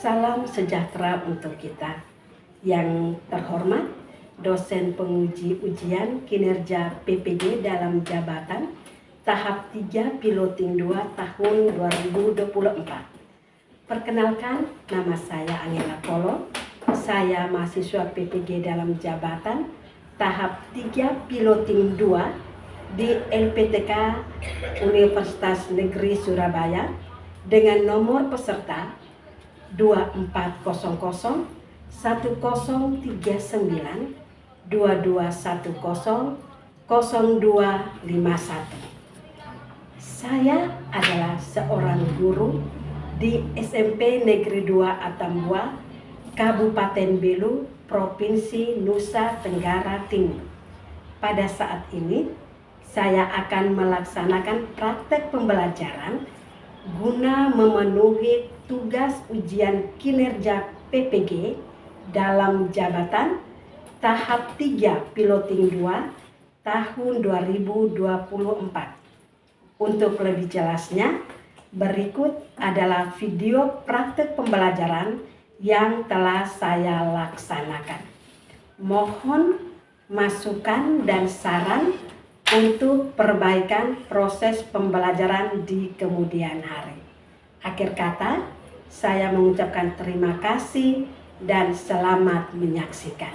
Salam sejahtera untuk kita. Yang terhormat, dosen penguji ujian kinerja PPG dalam jabatan tahap 3 piloting 2 tahun 2024. Perkenalkan, nama saya Angela Polo. Saya mahasiswa PPG dalam jabatan tahap 3 piloting 2 di LPTK Universitas Negeri Surabaya dengan nomor peserta 2400 1039 2210 0251. Saya adalah seorang guru di SMP Negeri 2 Atambua, Kabupaten Belu, Provinsi Nusa Tenggara Timur. Pada saat ini, saya akan melaksanakan praktek pembelajaran guna memenuhi tugas ujian kinerja PPG dalam jabatan tahap 3 piloting 2 tahun 2024. Untuk lebih jelasnya, berikut adalah video praktek pembelajaran yang telah saya laksanakan. Mohon masukan dan saran untuk perbaikan proses pembelajaran di kemudian hari. Akhir kata, saya mengucapkan terima kasih dan selamat menyaksikan.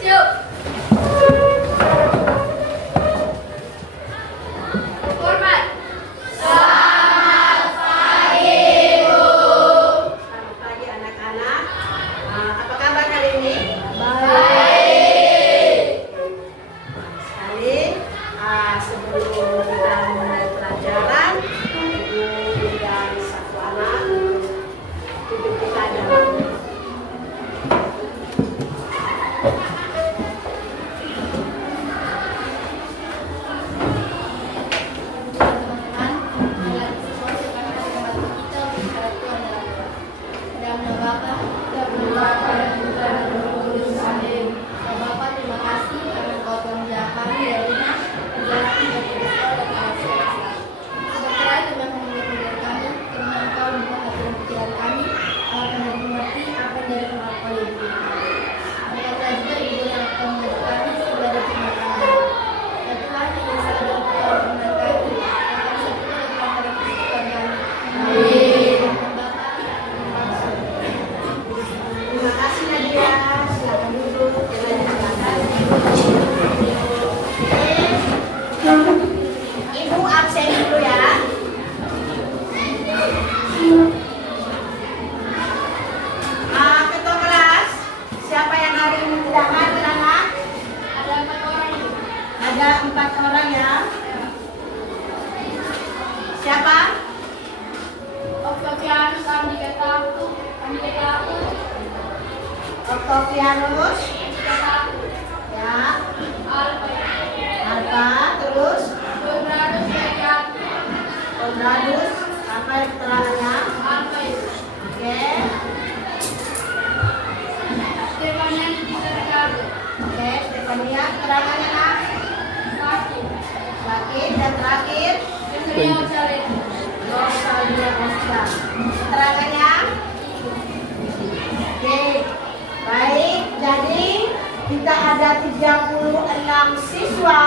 Siap. Hormat. Selamat pagi, Bu. Selamat pagi anak-anak. Apa kabar hari ini? Baik. Sebelum kita mulai pelajaran, Ibu dan satu anak duduk kita dalam. Ibu absen dulu ya. Ketua kelas, siapa yang hari ini tidak hadir anak? Ada 4 orang Ibu. Ada 4 orang ya. Siapa? Octavianus Andika Taku. Octavianus, ya. Alfa, terus Conradus Yayati. Conradus, apa yang keterangannya? Alfa Ibu. Oke. Stefania Nidita Ricardo. Oke, Stefania, keterangannya nak? Sakit, dan terakhir Yesenia Ocaleti. Rosalia Oscar. Keterangannya? Oke, baik. Jadi kita ada 36 siswa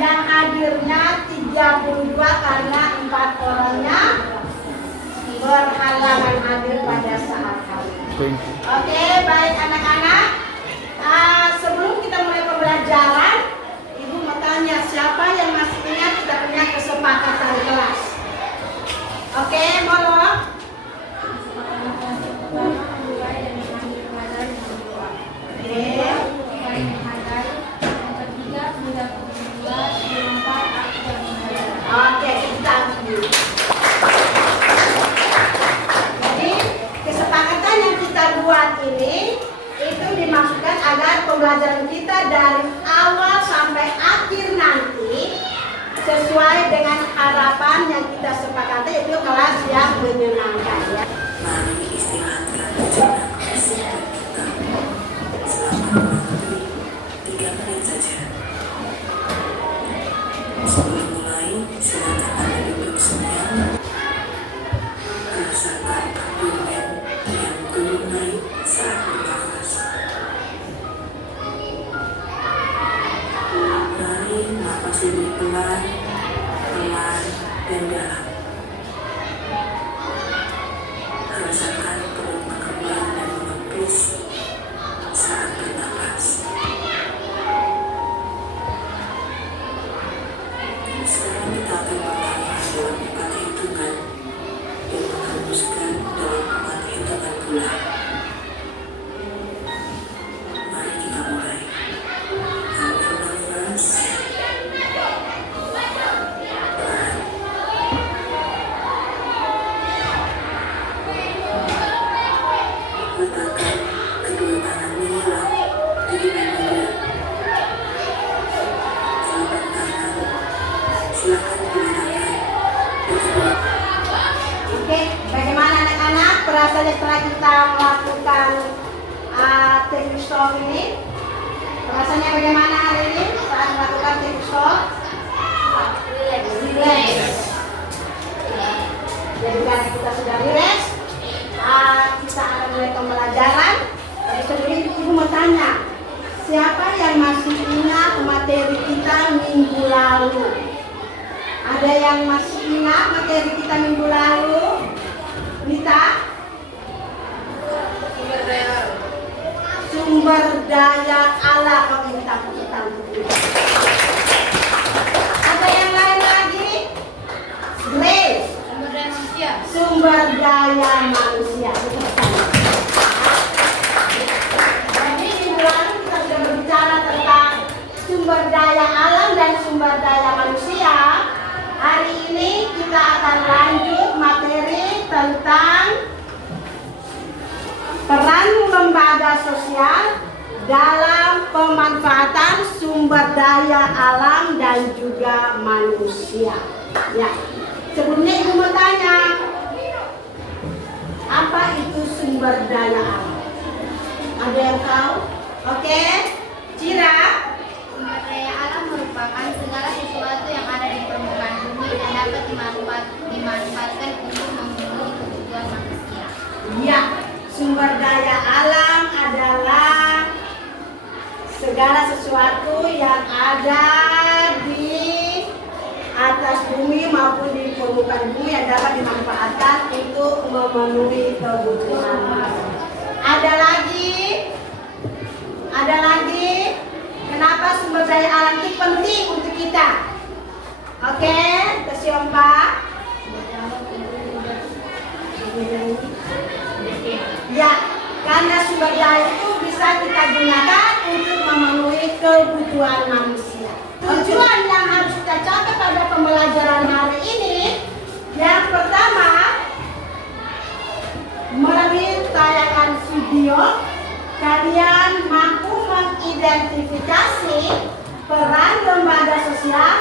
yang hadirnya 32 karena 4 orangnya berhalangan hadir pada saat hari. Oke, baik anak-anak. Sebelum kita mulai pembelajaran, Ibu mau tanya siapa yang masih ingat kita punya kesepakatan kelas? Oke, mohon. Oke, kita ambil. Jadi kesepakatan yang kita buat ini itu dimaksudkan agar pembelajaran kita dari awal sampai akhir nanti sesuai dengan harapan yang kita sepakati, yaitu kelas yang menyenangkan ya. Mari istirahat sejenak. Selama 3 menit saja. Sebelum mulai, silakan Anda duduk senyap. rasanya setelah kita melakukan teknik stop ini? Rasanya bagaimana hari ini saat melakukan teknik stop? Relax. Jadi karena kita sudah relax, kita akan mulai pembelajaran. Tapi sebelum itu Ibu mau tanya, siapa yang masih ingat materi kita minggu lalu? Ada yang masih ingat materi kita minggu lalu? Nita? Sumber daya alam. Oke, kita putar dulu. Ada yang lain lagi? Grace. Sumber daya manusia. Sumber daya manusia. Jadi minggu lalu kita sudah berbicara tentang sumber daya alam dan sumber daya manusia. Hari ini kita akan lanjut materi tentang peran lembaga sosial dalam pemanfaatan sumber daya alam dan juga manusia. Ya, sebelumnya Ibu mau tanya, apa itu sumber daya alam? Ada yang tahu? Oke, Cira. Sumber daya alam merupakan segala sesuatu yang ada di permukaan bumi dan dapat dimanfaatkan untuk memenuhi kebutuhan manusia. Ya, sumber daya alam adalah segala sesuatu yang ada di atas bumi maupun di permukaan bumi yang dapat dimanfaatkan untuk memenuhi kebutuhan manusia. Ada lagi, kenapa sumber daya alam itu penting untuk kita? Oke, Kesiompa. Ya, karena sumber daya itu bisa kita gunakan untuk memenuhi kebutuhan manusia. Tujuan yang harus kita capai pada pembelajaran hari ini, yang pertama, melalui tayangan video, kalian mampu mengidentifikasi peran lembaga sosial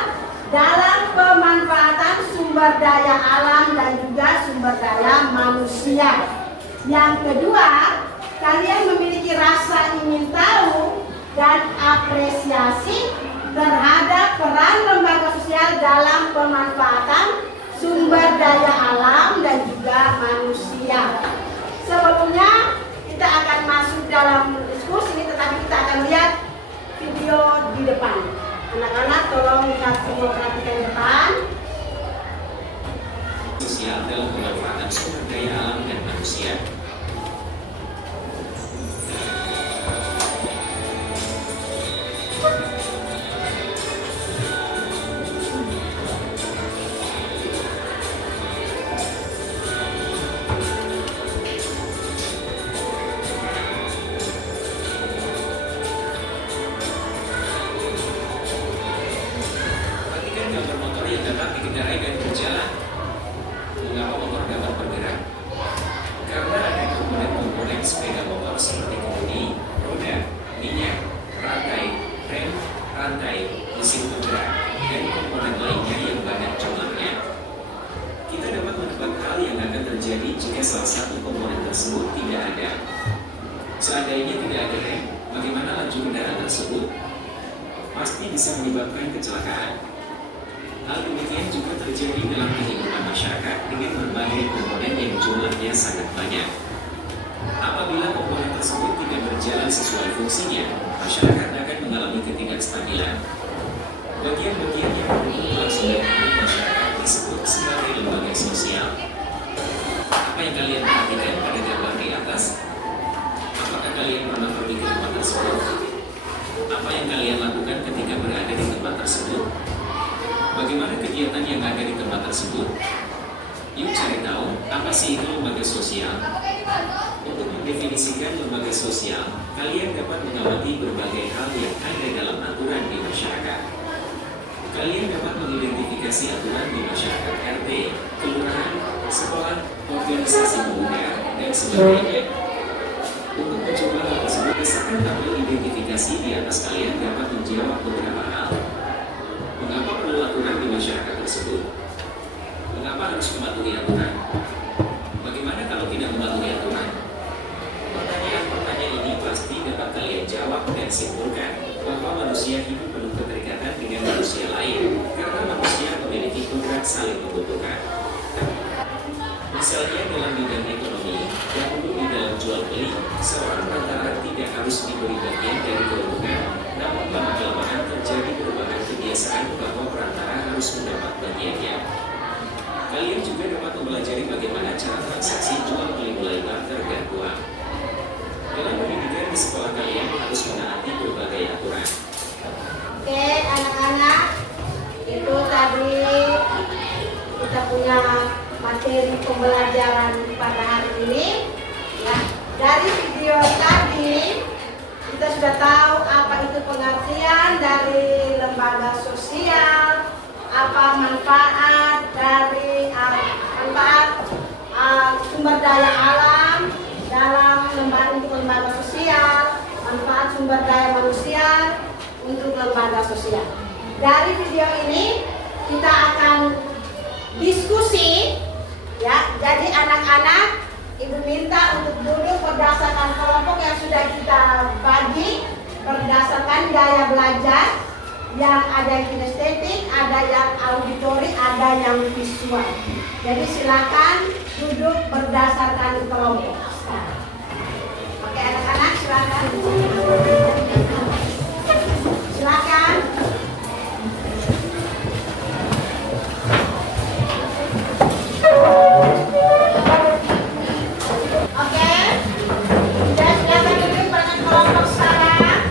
dalam pemanfaatan sumber daya alam dan juga sumber daya manusia. Yang kedua, kalian memiliki rasa ingin tahu dan apresiasi terhadap peran lembaga sosial dalam pemanfaatan sumber daya alam dan juga manusia. Sebelumnya kita akan masuk dalam diskusi ini, tetapi kita akan lihat video di depan. Anak-anak tolong lihat semua, perhatikan di depan. Sosial dalam pemanfaatan sumber daya alam dan manusia. Perhatikan gambar motor yang dapat dikendarai dan berjalan. Mengapa motor dapat bergerak? Karena ada komponen-komponen sepeda motor seperti kemudi, roda, minyak, rantai, mesin penggerak, dan komponen lainnya yang banyak jumlahnya. Kita dapat menebak hal yang akan terjadi jika salah satu komponen tersebut tidak ada. Seandainya tidak ada rem, bagaimana laju kendaraan tersebut? Pasti bisa menyebabkan kecelakaan. Hal demikian juga terjadi dalam kehidupan masyarakat dengan berbagai komponen yang jumlahnya sangat banyak. Apabila komponen tersebut tidak berjalan sesuai fungsinya, masyarakat akan mengalami ketidakstabilan. Bagian-bagian yang langsung dari masyarakat disebut sebagai lembaga sosial. Apa yang kalian perhatikan pada gambar di atas? Apakah kalian pernah pergi ke tempat tersebut? Apa yang kalian lakukan ketika berada di tempat tersebut? Bagaimana kegiatan yang ada di tempat tersebut? Yuk cari tahu, apa sih itu lembaga sosial? Untuk mendefinisikan lembaga sosial, kalian dapat mengamati berbagai hal yang ada dalam aturan di masyarakat. Kalian dapat mengidentifikasi aturan di masyarakat RT, kelurahan, sekolah, organisasi pemuda, dan sebagainya. Untuk mencoba hal tersebut, berdasarkan tabel identifikasi di atas, kalian dapat menjawab beberapa hal. Mengapa perlu aturan di masyarakat tersebut? Mengapa harus mematuhi aturan? Bagaimana kalau tidak mematuhi aturan? Misalnya dalam bidang ekonomi, dahulu di dalam jual beli, seorang perantara tidak harus diberi bagian dari keuntungan, namun lama-kelamaan terjadi perubahan kebiasaan bahwa perantara harus mendapat bagiannya. Kalian juga dapat mempelajari bagaimana cara transaksi jual beli mulai barter dan uang. Dalam pendidikan di sekolah kalian harus menaati berbagai aturan. Oke, anak-anak, itu tadi kita punya materi pembelajaran pada hari ini. Ya, dari video tadi kita sudah tahu apa itu pengertian dari lembaga sosial, apa manfaat dari sumber daya alam dalam lembaga sosial, manfaat sumber daya manusia untuk lembaga sosial. Dari video ini kita akan diskusi, ya. Jadi anak-anak, ibu minta untuk duduk berdasarkan kelompok yang sudah kita bagi berdasarkan gaya belajar, yang ada yang kinestetik, ada yang auditori, ada yang visual. Jadi silakan duduk berdasarkan kelompok. Oke anak-anak, silakan. Silakan. Oke. Dan silakan duduk pada kelompok sekarang.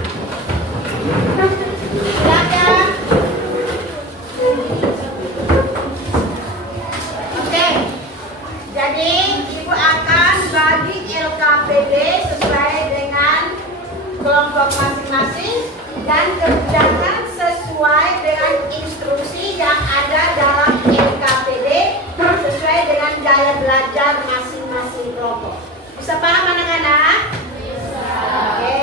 Silakan. Oke. Jadi ibu akan bagi LKPD sesuai dengan kelompok masing-masing dan kerjakan sesuai dengan instruksi yang ada dalam LKPD sesuai dengan gaya belajar masing-masing kelompok. Bisa paham anak-anak? Bisa. Oke.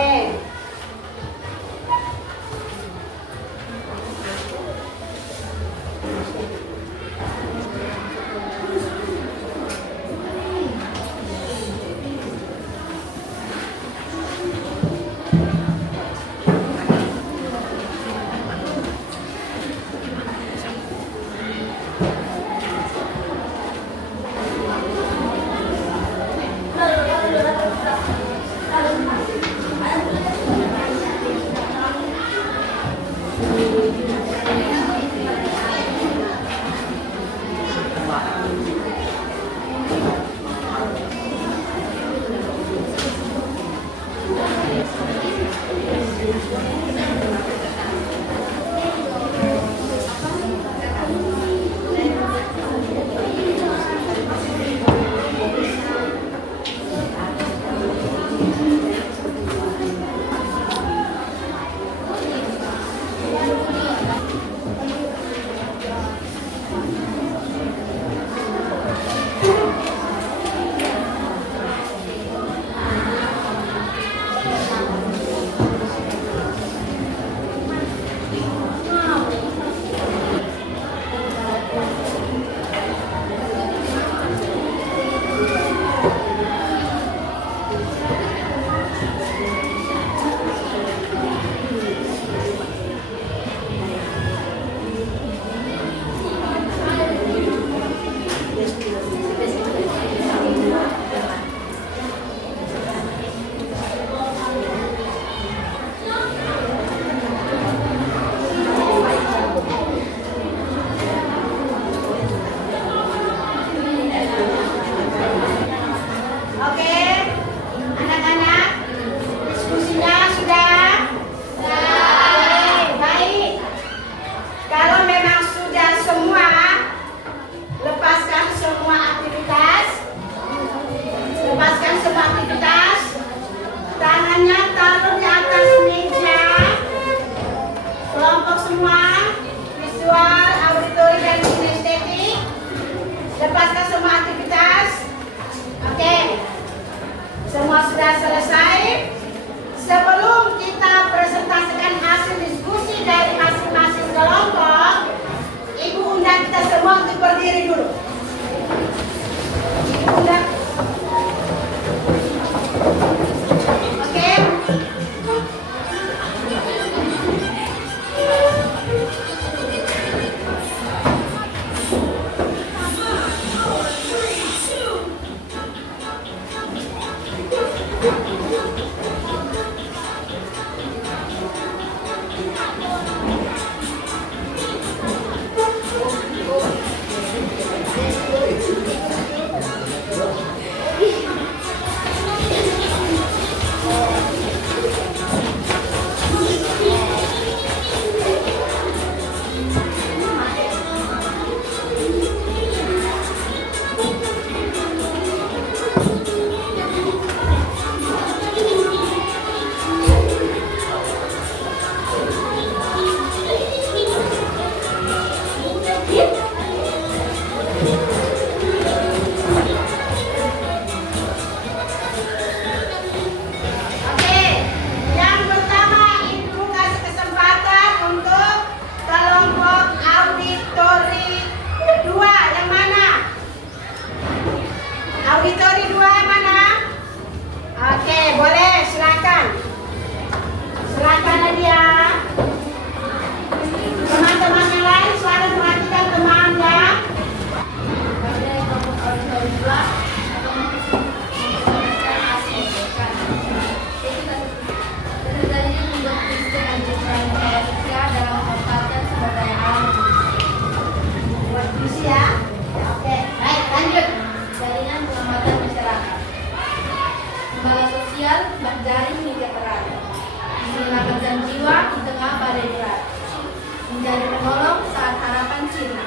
menjadi penolong saat harapan sirna.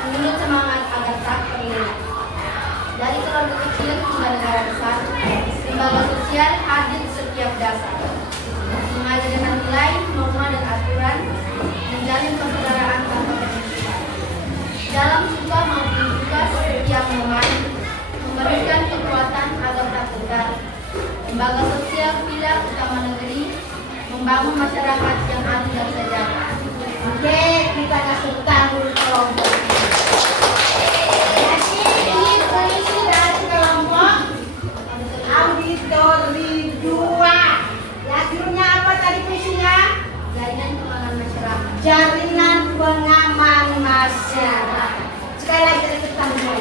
Menurut semangat agar tak terlena. Dari keluarga kecil hingga negara besar, lembaga sosial hadir di setiap dasar. Mengajar dengan nilai, norma dan aturan, menjalin persaudaraan tanpa penyimpangan. Dalam suka maupun duka setiap momen, memberikan kekuatan agar tak tegar. Lembaga sosial pilar utama negeri, membangun masyarakat yang adil dan sejahtera. Oke, kita kasih tepuk kelompok. Jadi ini puisi dari kelompok auditori 2. Ya, judulnya apa tadi puisinya? Jaringan pengaman masyarakat. Jaringan pengaman masyarakat. Sekali lagi tepuk tangan.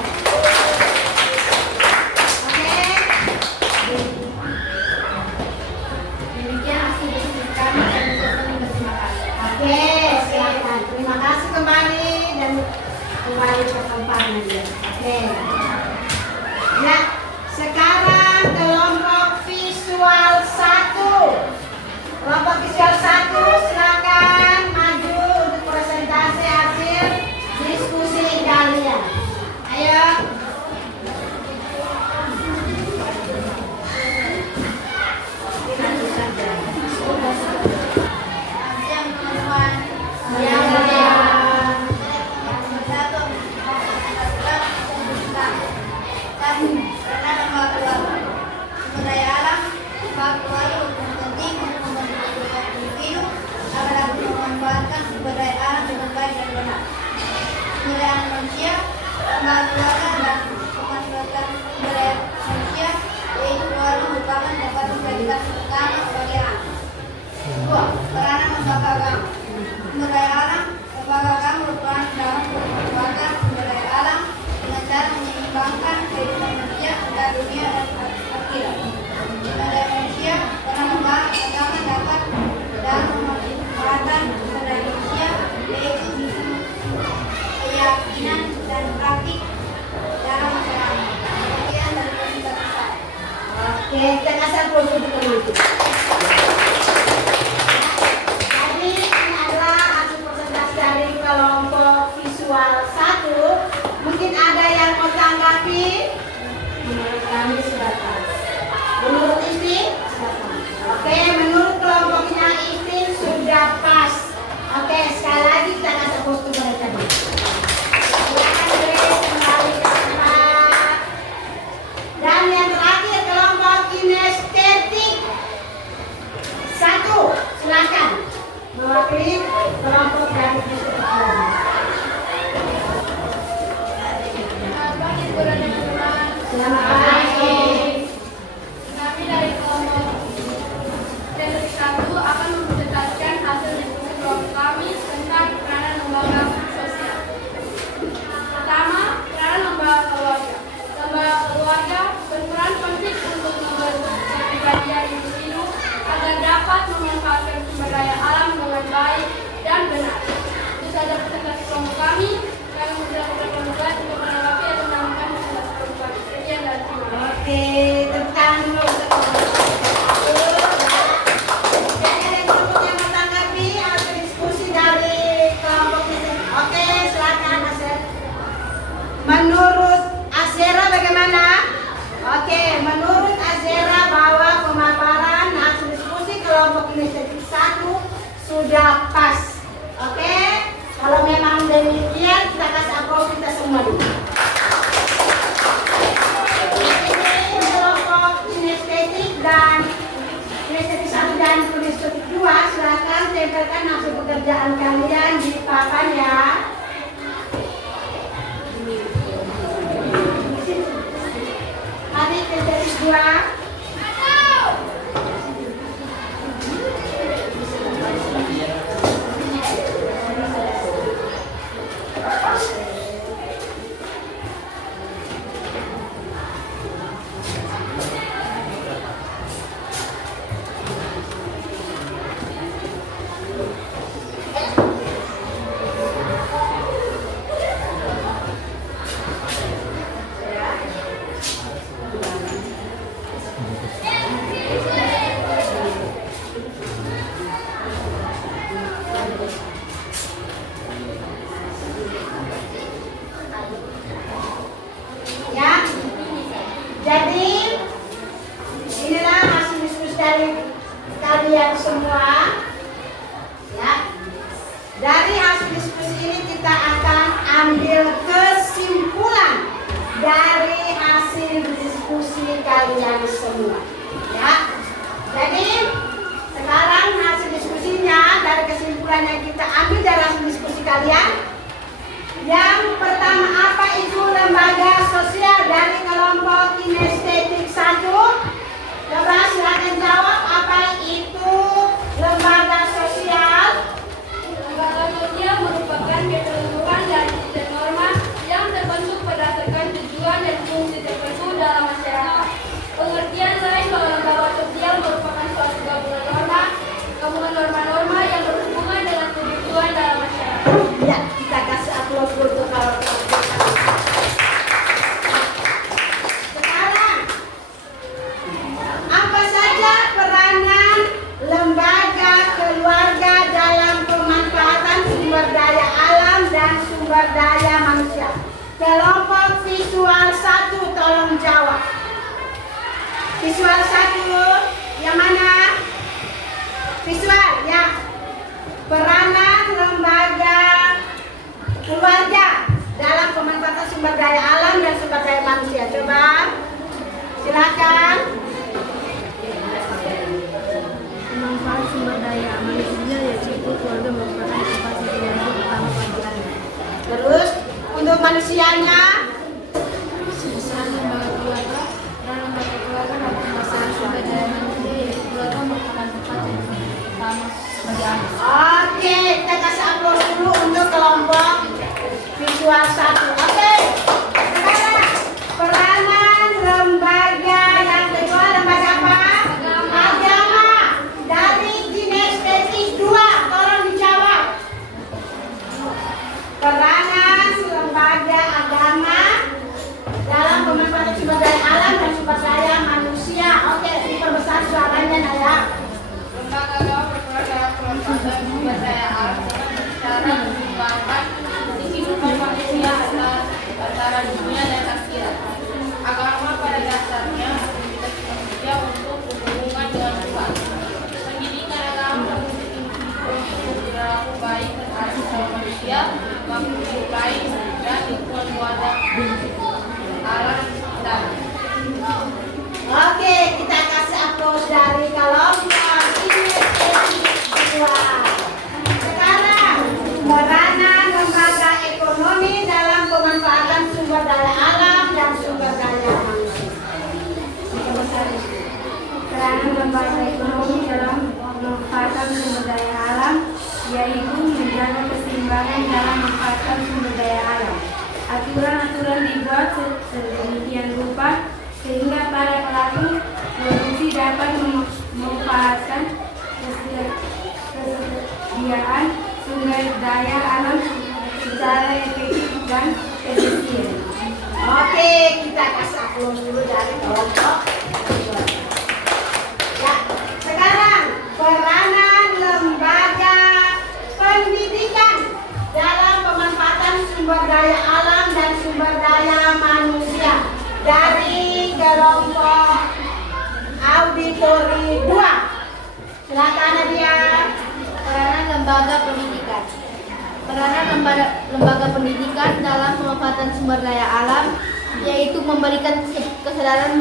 Oke. Demikian hasil diskusi kami dan kami berterima kasih. Oke, silakan. Terima kasih kembali dan kembali ke tempatnya. Oke. Ya, sekarang kelompok visual 1. Kelompok visual 1 silakan maju untuk presentasi hasil diskusi kalian. Ayo. Selamat siang teman-teman. Ya. Karena lembaga sumber daya alam, lembaga keluarga berperan penting untuk membantu kehidupan individu agar dapat memanfaatkan sumber daya alam dengan baik dan benar. Sumber daya alam manusia, lembaga keluarga dan memanfaatkan sumber daya manusia, yaitu keluarga merupakan tempat stabilitas utama bagi anak. 2. Peranan lembaga agama. Sumber daya alam, lembaga agama merupakan dalam memanfaatkan sumber daya alam dengan cara menyeimbangkan kehidupan manusia antara dunia dan akhirat. Sumber daya manusia, peran lembaga agama dapat dalam memanfaatkan sumber daya manusia, yaitu keyakinan dan praktik dalam masyarakat. Sekian dari presentasi saya. Oke, kita kasih aplaus untuk teman-teman. Jadi ini adalah hasil presentasi dari kelompok visual 1. Mungkin ada yang mau tanggapi? Menurut kami sudah pas. Menurut Istin? Sudah pas. Oke, menurut kelompoknya Istin sudah pas. Oke, sekali lagi kita kasih aplaus untuk mereka. Silakan Grace kembali ke tempat. Dan yang terakhir kelompok kinestetik. kalian semua. Ya. Dari hasil diskusi ini kita akan ambil kesimpulan dari hasil diskusi kalian semua. Ya. Jadi sekarang hasil diskusinya dari kesimpulan yang kita ambil dari hasil diskusi kalian. Yang pertama, apa itu lembaga sosial dari kelompok kinestetik 1? Coba silakan jawab, apa itu lembaga sosial? Lembaga sosial merupakan ketentuan dan sistem norma yang terbentuk berdasarkan tujuan dan fungsi tertentu dalam masyarakat. Pengertian lain bahwa lembaga sosial merupakan suatu gabungan norma-norma yang berhubungan dengan kebutuhan dalam masyarakat. Ya, kita kasih aplaus dulu kalau sekarang, apa saja peranan lembaga keluarga dalam pemanfaatan sumber daya alam dan sumber daya manusia? Kelompok visual 1 tolong jawab. Visual 1 yang mana? Visual ya. Peranan lembaga keluarga dalam pemanfaatan sumber daya alam dan sumber daya manusia. Coba silakan. Pemanfaat sumber daya manusia yaitu keluarga merupakan tempat tinggal utama bagi anak. Terus untuk manusianya, Sebesar lembaga keluarga dan lembaga keluarga dapat melaksanakan sumber daya manusia yaitu keluarga merupakan tempat yang utama bagi anak. oke, kita kasih aplaus dulu untuk kelompok visual 1. Oke, sekarang peranan lembaga yang kedua, lembaga apa? Agama. Dari kinestetik 2, tolong dijawab. Peranan lembaga agama dalam pemanfaatan sumber daya alam dan sumber daya manusia. Oke, diperbesar suaranya Naya. Lembaga agama berperan dalam pemanfaatan sumber daya alam secara menyumbangkan kehidupan manusia antara dunia dan akhirat. Agama pada dasarnya aktivitas manusia untuk berhubungan dengan Tuhan. Pendidikan agama untuk berlaku baik terhadap sesama manusia, makhluk hidup lain, dan lingkungan keluarga alam sekitar. Oke, kita kasih aplaus dari kelompok kinestetik 2. Sekarang peranan lembaga ekonomi dalam pemanfaatan sumber daya alam dan sumber daya manusia. Peranan lembaga ekonomi dalam pemanfaatan sumber daya alam yaitu menjaga keseimbangan dalam memanfaatkan sumber daya alam. Aturan-aturan dibuat sedemikian rupa sehingga para pelaku produksi dapat memanfaatkan kesediaan sumber daya alam secara efektif dan efisien. Oke, kita kasih aplaus dulu dari kelompok. Ya, sekarang peranan lembaga pendidikan dalam pemanfaatan sumber daya alam dan sumber daya manusia dari kelompok auditori 2. Silakan Nadia. Peranan lembaga pendidikan. Peranan lembaga pendidikan dalam pemanfaatan sumber daya alam yaitu memberikan kesadaran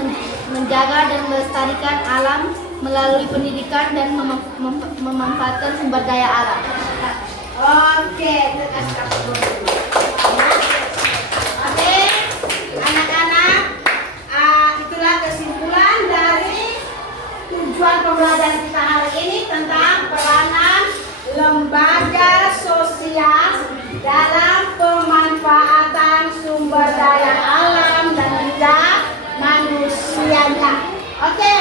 menjaga dan melestarikan alam melalui pendidikan dan memanfaatkan sumber daya alam. Oke, kita kasih aplaus dulu. Oke, anak-anak, itulah kesimpulan dari tujuan pembelajaran kita hari ini tentang peranan lembaga sosial dalam pemanfaatan sumber daya alam dan juga manusianya. Oke,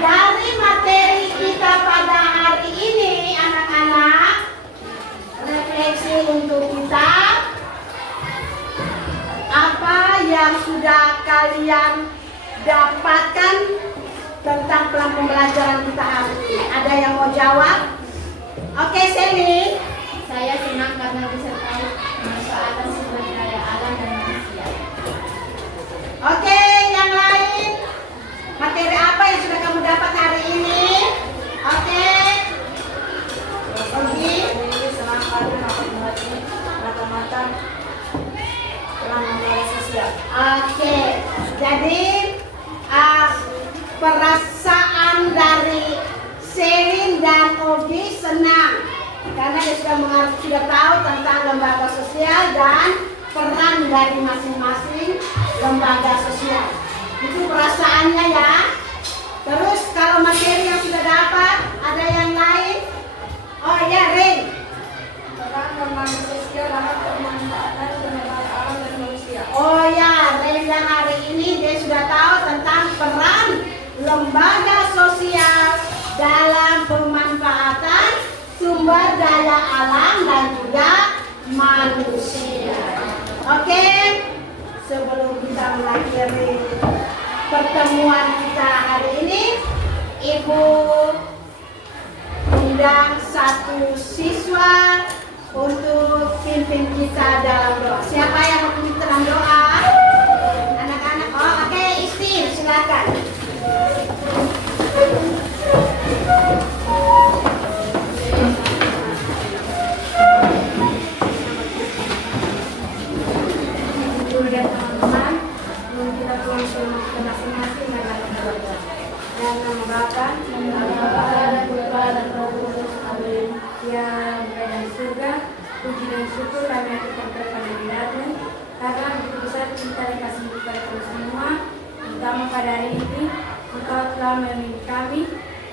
dari materi kita pada hari ini, anak-anak, refleksi untuk kita, apa yang sudah kalian dapatkan tentang plan pembelajaran kita hari ini? Ada yang mau jawab? Oke, Sally. Saya senang karena bisa tahu pemanfaatan sumber daya alam dan manusia. Oke, yang lain? Materi apa yang sudah kamu dapat hari ini? Oke, Oke, jadi perasaan dari Selin dan Obi senang karena dia sudah tahu tentang lembaga sosial dan peran dari masing-masing lembaga sosial. Itu perasaannya ya. Terus kalau materi yang sudah dapat, ada yang lain? Oh ya, Rin. Peran lembaga sosial dalam pemanfaatan sumber alam dan manusia. Oh ya, Rin yang hari ini dia sudah tahu tentang peran lembaga sosial dalam pemanfaatan sumber daya alam dan juga manusia. Oke, sebelum kita mengakhiri pertemuan kita hari ini, Ibu undang satu siswa untuk pimpin kita dalam doa. Siapa yang mau pimpin dalam doa? Anak-anak. Oh, oke, Isti, silakan. Dan teman-teman, kita pulang ke masing-masing dengan berdoa. Dan nama Bapa, dan Putra dan Roh Kudus. Amin. Yang berada di surga, puji dan syukur kami aturkan kepada diri-Mu, karena begitu besar cinta dan kasih kepada kami semua, terutama pada hari ini, Engkau telah memilih kami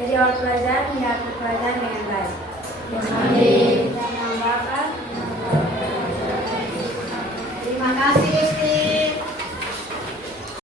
dari awal pelajaran hingga akhir pelajaran dengan baik. Amin. Dan nama Bapa, Terima kasih